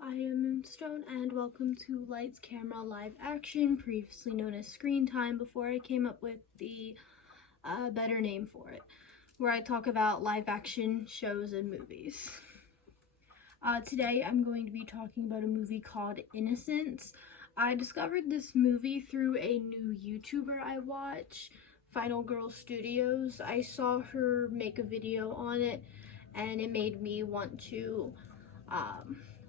Hello, I am Moonstone and welcome to Lights Camera Live Action, previously known as Screen Time, before I came up with the better name for it, where I talk about live action shows and movies. Today I'm going to be talking about a movie called Innocence. I discovered this movie through a new YouTuber I watch, Final Girl Studios. I saw her make a video on it and it made me want to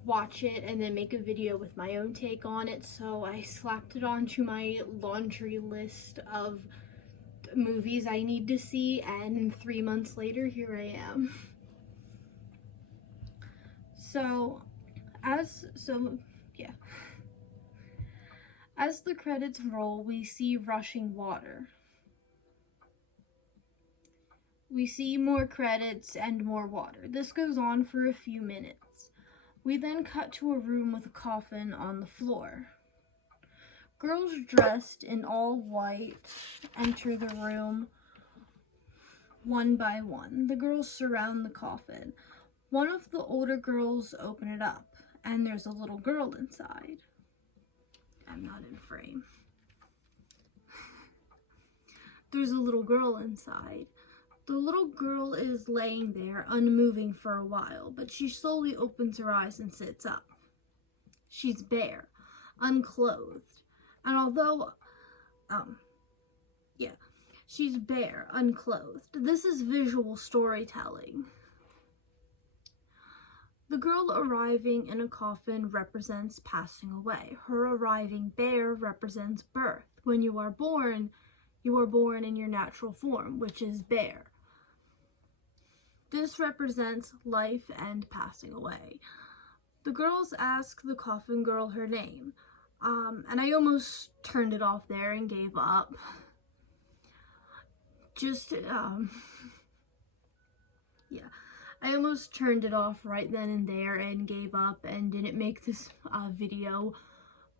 watch it and then make a video with my own take on it, so I slapped it onto my laundry list of movies I need to see, and 3 months later here I am. As the credits roll, we see rushing water. We see more credits and more water. This goes on for a few minutes. We then cut to a room with a coffin on the floor. Girls dressed in all white enter the room one by one. The girls surround the coffin. One of the older girls open it up, and there's a little girl inside. I'm not in frame. There's a little girl inside. The little girl is laying there, unmoving for a while, but she slowly opens her eyes and sits up. She's bare, unclothed, and although, she's bare, unclothed. This is visual storytelling. The girl arriving in a coffin represents passing away. Her arriving bare represents birth. When you are born in your natural form, which is bare. This represents life and passing away. The girls ask the coffin girl her name, and I almost turned it off there and gave up. I almost turned it off right then and there and gave up and didn't make this video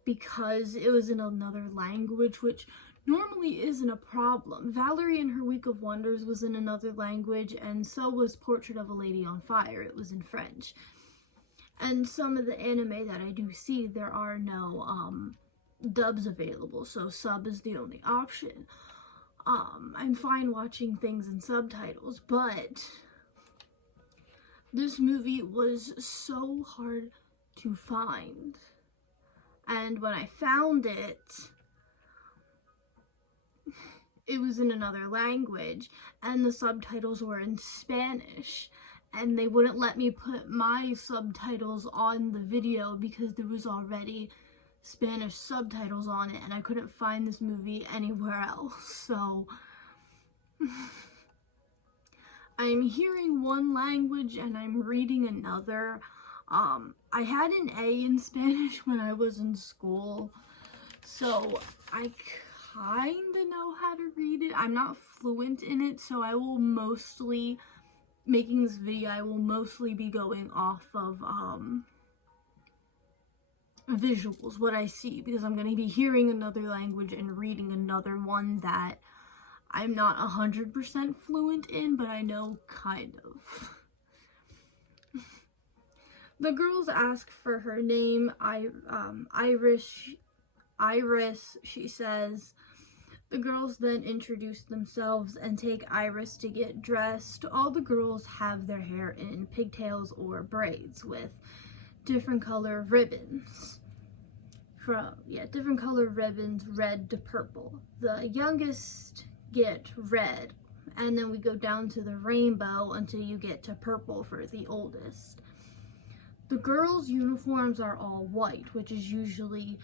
because it was in another language, which normally isn't a problem. Valerie in her Week of Wonders was in another language, and so was Portrait of a Lady on Fire. It was in French. And some of the anime that I do see, there are no dubs available, so sub is the only option. I'm fine watching things in subtitles, but this movie was so hard to find. And when I found it, it was in another language, and the subtitles were in Spanish, and they wouldn't let me put my subtitles on the video because there was already Spanish subtitles on it, and I couldn't find this movie anywhere else. So I'm hearing one language and I'm reading another. I had an A in Spanish when I was in school, so I kinda know how to read it. I'm not fluent in it, so I will mostly, making this video, I will mostly be going off of visuals, what I see, because I'm going to be hearing another language and reading another one that I'm not 100% fluent in, but I know kind of. The girls ask for her name. Iris, she says. The girls then introduce themselves and take Iris to get dressed. All the girls have their hair in pigtails or braids with different color ribbons. Different color ribbons, red to purple. The youngest get red, and then we go down to the rainbow until you get to purple for the oldest. The girls' uniforms are all white, which is usually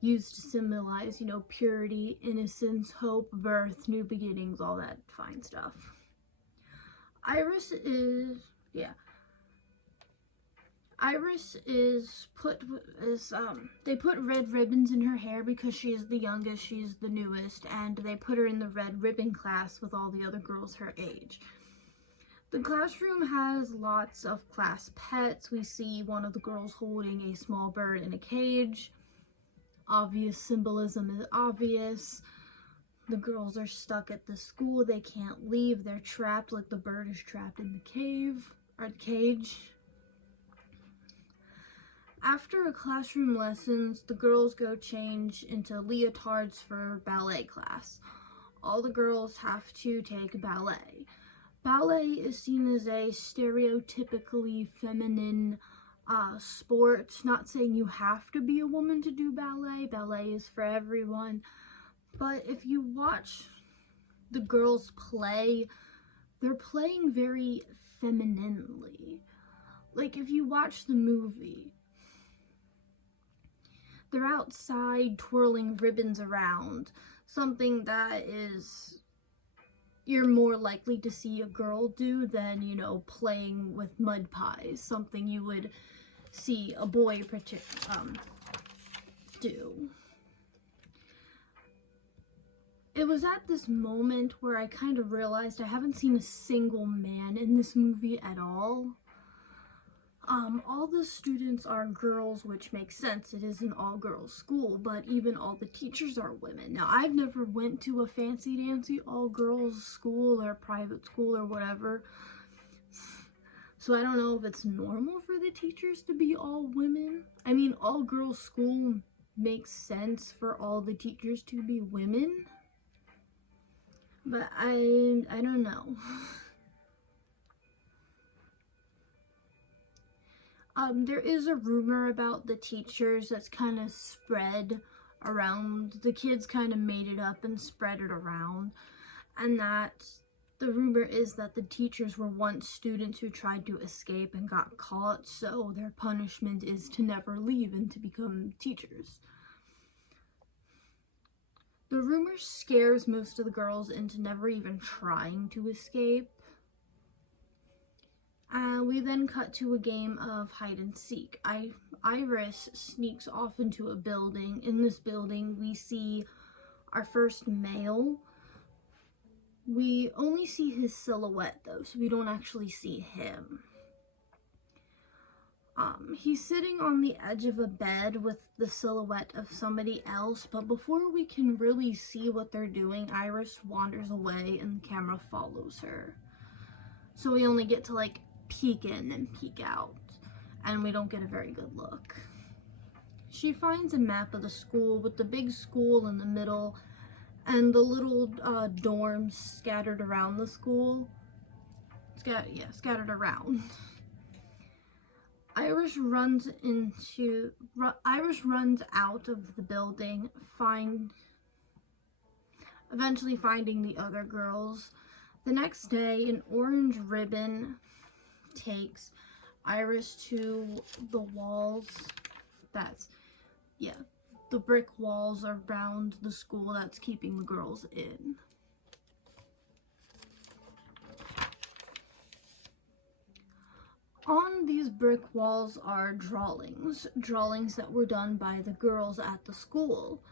used to symbolize, purity, innocence, hope, birth, new beginnings, all that fine stuff. Iris they put red ribbons in her hair because she is the youngest, she's the newest, and they put her in the red ribbon class with all the other girls her age. The classroom has lots of class pets. We see one of the girls holding a small bird in a cage. Obvious symbolism is obvious. The girls are stuck at the school. They can't leave. They're trapped like the bird is trapped in the cage. After classroom lessons, the girls go change into leotards for ballet class. All the girls have to take ballet. Ballet is seen as a stereotypically feminine sport. Not saying you have to be a woman to do ballet. Ballet is for everyone. But if you watch the girls play, they're playing very femininely. Like if you watch the movie, they're outside twirling ribbons around, something that is you're more likely to see a girl do than, you know, playing with mud pies, something you would see a boy do. It was at this moment where I kind of realized I haven't seen a single man in this movie at all. All the students are girls, which makes sense. It is an all-girls school, but even all the teachers are women. Now, I've never went to a fancy-dancy all-girls school or private school or whatever, so I don't know if it's normal for the teachers to be all women. I mean, all-girls school makes sense for all the teachers to be women, but I don't know. There is a rumor about the teachers that's kind of spread around. The kids kind of made it up and spread it around. And that the rumor is that the teachers were once students who tried to escape and got caught, so their punishment is to never leave and to become teachers. The rumor scares most of the girls into never even trying to escape. We then cut to a game of hide and seek. Iris sneaks off into a building. In this building, we see our first male. We only see his silhouette though, so we don't actually see him. He's sitting on the edge of a bed with the silhouette of somebody else, but before we can really see what they're doing, Iris wanders away and the camera follows her. So we only get to like peek in and peek out, and we don't get a very good look. She finds a map of the school with the big school in the middle and the little dorms scattered around the school. Scattered around. Iris runs out of the building, eventually finding the other girls. The next day, an orange ribbon takes Iris to the walls. The brick walls around the school that's keeping the girls in. On these brick walls are drawings that were done by the girls at the school.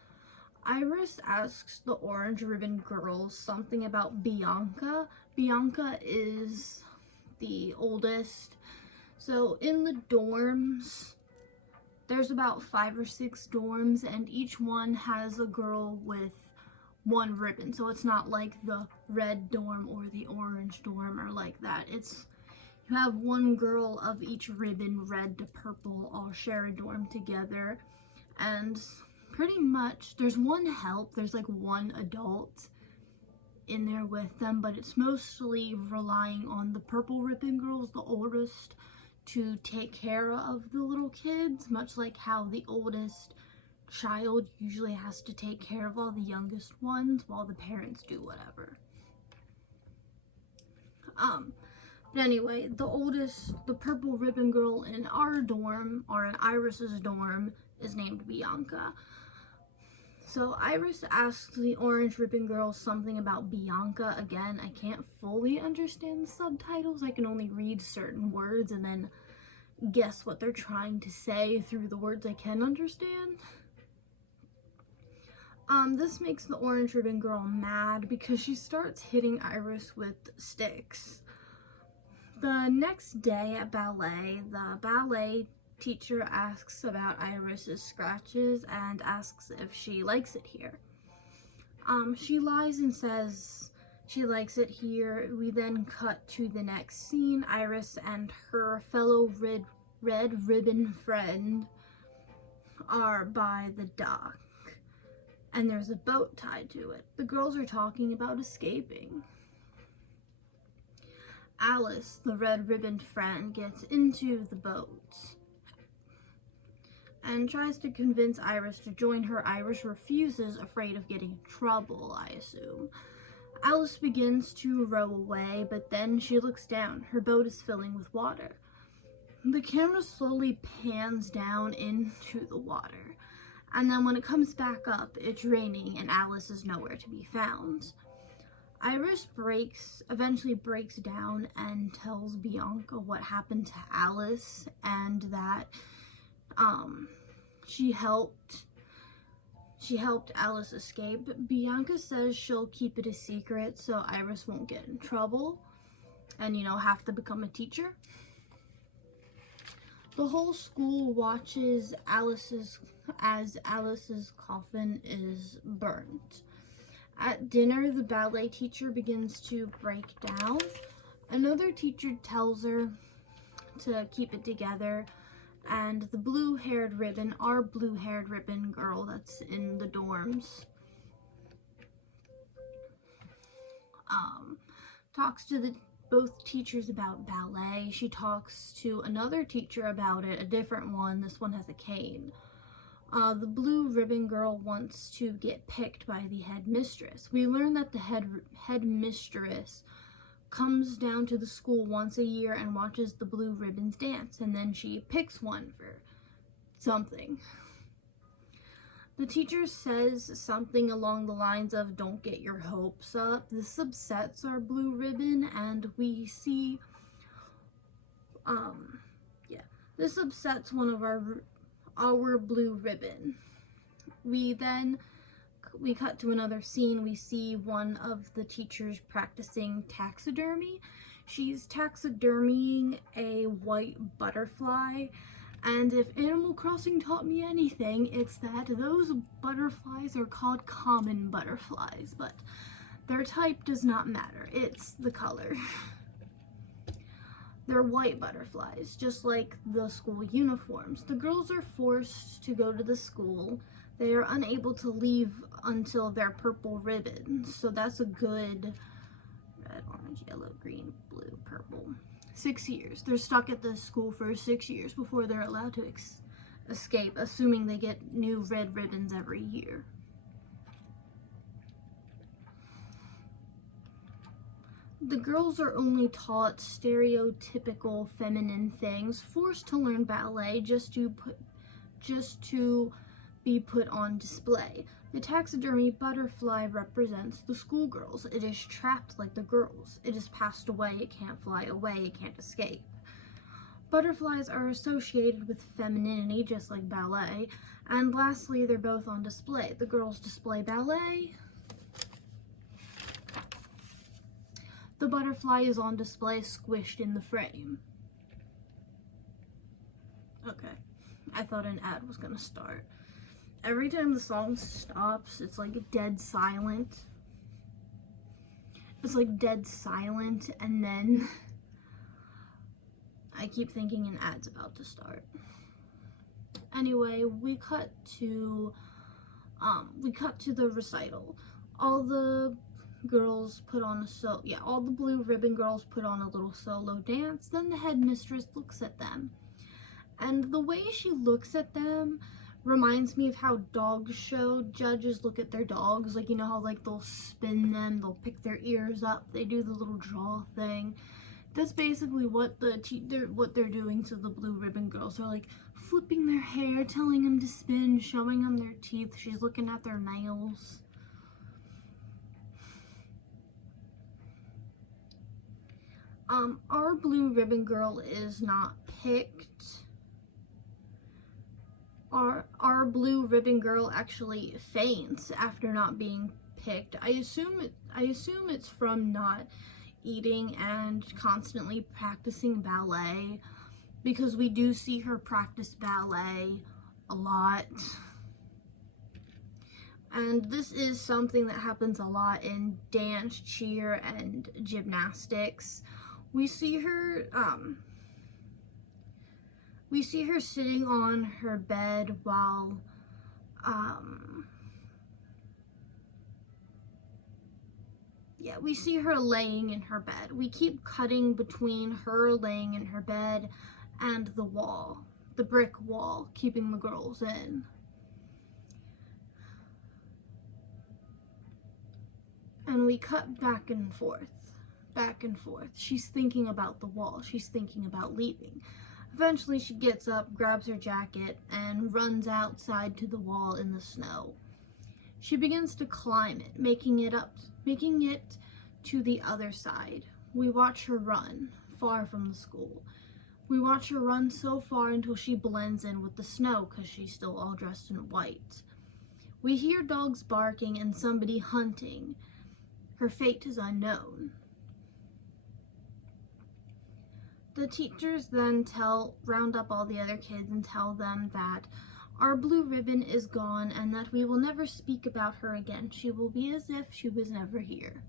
Iris asks the orange ribbon girls something about Bianca. Bianca is the oldest. So in the dorms, there's about 5 or 6 dorms, and each one has a girl with one ribbon. So it's not like the red dorm or the orange dorm or like that. You have one girl of each ribbon, red to purple, all share a dorm together. And pretty much, there's one help, there's like one adult in there with them, but it's mostly relying on the purple ribbon girls, the oldest, to take care of the little kids, much like how the oldest child usually has to take care of all the youngest ones while the parents do whatever. But anyway, the purple ribbon girl in our dorm, or in Iris's dorm, is named Bianca. So Iris asks the orange ribbon girl something about Bianca. Again, I can't fully understand the subtitles. I can only read certain words and then guess what they're trying to say through the words I can understand. This makes the orange ribbon girl mad because she starts hitting Iris with sticks. The next day at ballet, the ballet teacher asks about Iris's scratches and asks if she likes it here. She lies and says she likes it here. We then cut to the next scene. Iris and her fellow red ribbon friend are by the dock, and there's a boat tied to it. The girls are talking about escaping. Alice, the red-ribboned friend, gets into the boat and tries to convince Iris to join her. Iris refuses, afraid of getting in trouble, I assume. Alice begins to row away, but then she looks down. Her boat is filling with water. The camera slowly pans down into the water, and then when it comes back up, it's raining and Alice is nowhere to be found. Iris eventually breaks down and tells Bianca what happened to Alice and that she helped Alice escape. Bianca says she'll keep it a secret so Iris won't get in trouble and, have to become a teacher. The whole school watches as Alice's coffin is burnt. At dinner, the ballet teacher begins to break down. Another teacher tells her to keep it together, and the blue-haired ribbon, our blue-haired ribbon girl that's in the dorms, talks to both teachers about ballet. She talks to another teacher about it, a different one. This one has a cane. The blue ribbon girl wants to get picked by the headmistress. We learn that the headmistress comes down to the school once a year and watches the blue ribbons dance, and then she picks one for something. The teacher says something along the lines of, "Don't get your hopes up." This upsets our blue ribbon, and we see, this upsets one of our blue ribbon. We cut to another scene. We see one of the teachers practicing taxidermy. She's taxidermying a white butterfly, and if Animal Crossing taught me anything, it's that those butterflies are called common butterflies, but their type does not matter. It's the color. They're white butterflies, just like the school uniforms. The girls are forced to go to the school. They are unable to leave until their purple ribbons. So that's a good red, orange, yellow, green, blue, purple. 6 years. They're stuck at the school for 6 years before they're allowed to escape, assuming they get new red ribbons every year. The girls are only taught stereotypical feminine things, forced to learn ballet just to be put on display. The taxidermy butterfly represents the schoolgirls. It is trapped like the girls. It is passed away. It can't fly away. It can't escape. Butterflies are associated with femininity, just like ballet. And lastly, they're both on display. The girls display ballet. The butterfly is on display, squished in the frame. Okay, I thought an ad was gonna start. Every time the song stops, it's like dead silent. It's like dead silent, and then I keep thinking an ad's about to start. Anyway, we cut to the recital. All the girls put on all the blue ribbon girls put on a little solo dance. Then the headmistress looks at them, and the way she looks at them reminds me of how dog show judges look at their dogs. Like, how like they'll spin them, they'll pick their ears up, they do the little jaw thing. That's basically what they're doing to the blue ribbon girls. They're like flipping their hair, telling them to spin, showing them their teeth. She's looking at their nails. Our blue ribbon girl is not picked. Our blue ribbon girl actually faints after not being picked. I assume it's from not eating and constantly practicing ballet, because we do see her practice ballet a lot. And this is something that happens a lot in dance, cheer, and gymnastics. We see her We see her sitting on her bed while we see her laying in her bed. We keep cutting between her laying in her bed and the wall, the brick wall, keeping the girls in. And we cut back and forth. She's thinking about the wall. She's thinking about leaving. Eventually she gets up, grabs her jacket, and runs outside to the wall in the snow. She begins to climb it, making it to the other side. We watch her run, far from the school. We watch her run so far until she blends in with the snow because she's still all dressed in white. We hear dogs barking and somebody hunting. Her fate is unknown. The teachers then round up all the other kids and tell them that our blue ribbon is gone and that we will never speak about her again. She will be as if she was never here.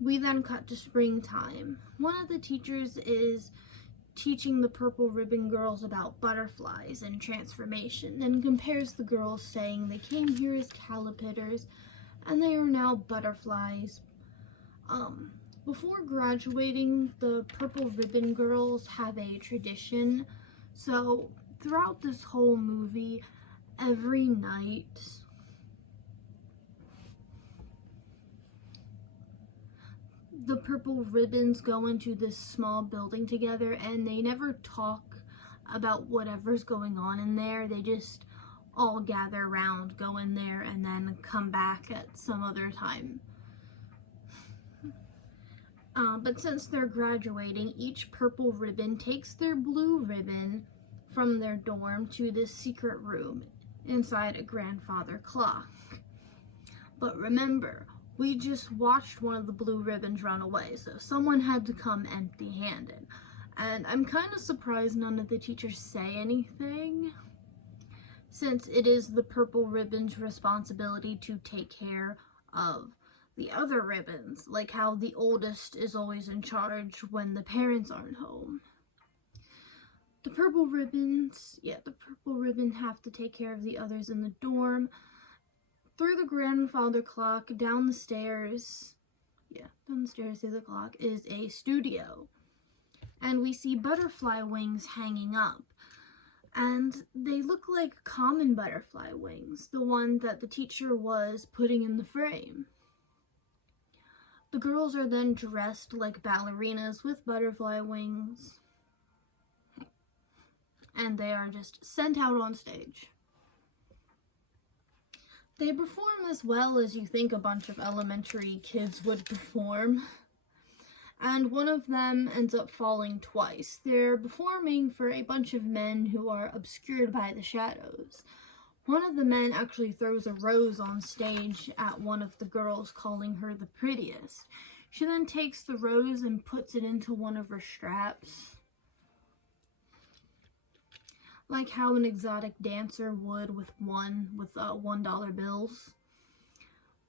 We then cut to springtime. One of the teachers is teaching the purple ribbon girls about butterflies and transformation and compares the girls, saying they came here as caterpillars and they are now butterflies. Before graduating, the purple ribbon girls have a tradition. So throughout this whole movie, every night, the purple ribbons go into this small building together and they never talk about whatever's going on in there. They just all gather around, go in there, and then come back at some other time. But since they're graduating, each purple ribbon takes their blue ribbon from their dorm to this secret room inside a grandfather clock. But remember, we just watched one of the blue ribbons run away, so someone had to come empty-handed. And I'm kind of surprised none of the teachers say anything, since it is the purple ribbon's responsibility to take care of the other ribbons, like how the oldest is always in charge when the parents aren't home. The purple ribbon have to take care of the others in the dorm. Through the grandfather clock, down the stairs through the clock is a studio. And we see butterfly wings hanging up. And they look like common butterfly wings, the one that the teacher was putting in the frame. The girls are then dressed like ballerinas with butterfly wings, and they are just sent out on stage. They perform as well as you think a bunch of elementary kids would perform, and one of them ends up falling twice. They're performing for a bunch of men who are obscured by the shadows. One of the men actually throws a rose on stage at one of the girls, calling her the prettiest. She then takes the rose and puts it into one of her straps, like how an exotic dancer would with $1 bills.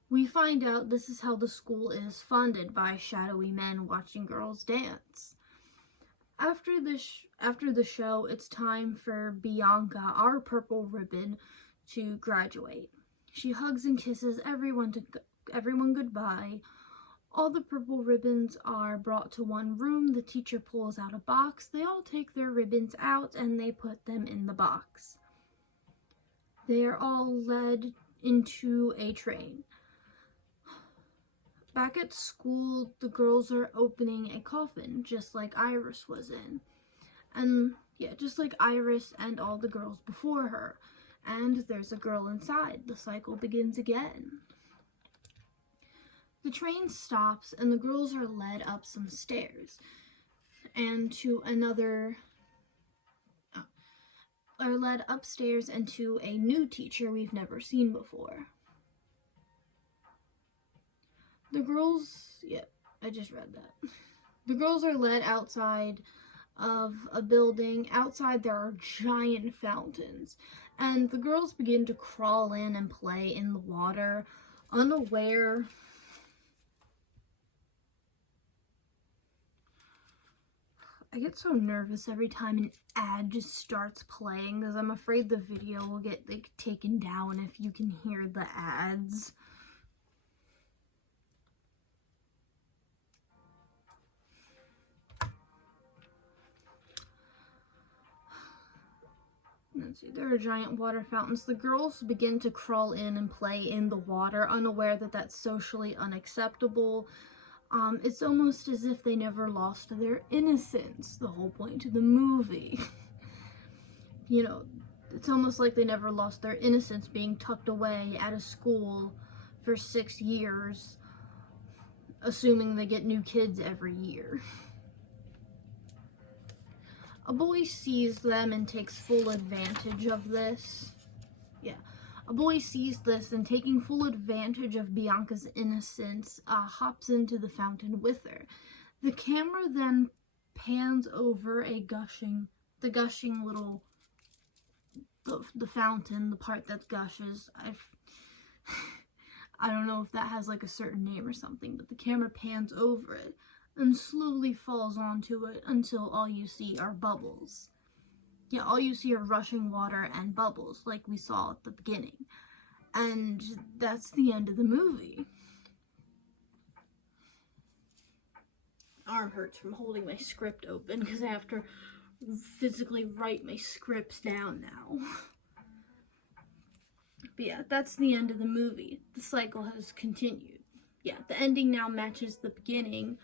We find out this is how the school is funded, by shadowy men watching girls dance. After the show, it's time for Bianca, our purple ribbon, to graduate. She hugs and kisses everyone goodbye. All the purple ribbons are brought to one room. The teacher pulls out a box. They all take their ribbons out and they put them in the box. They are all led into a train. Back at school, the girls are opening a coffin, just like Iris was in. And just like Iris and all the girls before her. And there's a girl inside. The cycle begins again. The train stops and the girls are led up some stairs and are led upstairs and to a new teacher we've never seen before. The girls, I just read that. The girls are led outside of a building. Outside there are giant fountains, and the girls begin to crawl in and play in the water, unaware I get so nervous every time an ad just starts playing because I'm afraid the video will get like taken down if you can hear the ads. Let's see, there are giant water fountains. The girls begin to crawl in and play in the water, unaware that that's socially unacceptable. It's almost as if they never lost their innocence, the whole point of the movie. You know, it's almost like they never lost their innocence being tucked away at a school for 6 years, assuming they get new kids every year. A boy sees them and takes full advantage of this. Yeah. A boy sees this and, taking full advantage of Bianca's innocence, hops into the fountain with her. The camera then pans over the gushing little, the fountain, the part that gushes. I don't know if that has like a certain name or something, but the camera pans over it and slowly falls onto it until all you see are bubbles. Yeah, all you see are rushing water and bubbles, like we saw at the beginning. And that's the end of the movie. Arm hurts from holding my script open because I have to physically write my scripts down now. But yeah, that's the end of the movie. The cycle has continued. Yeah, the ending now matches the beginning.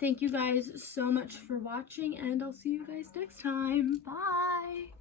Thank you guys so much for watching, and I'll see you guys next time. Bye!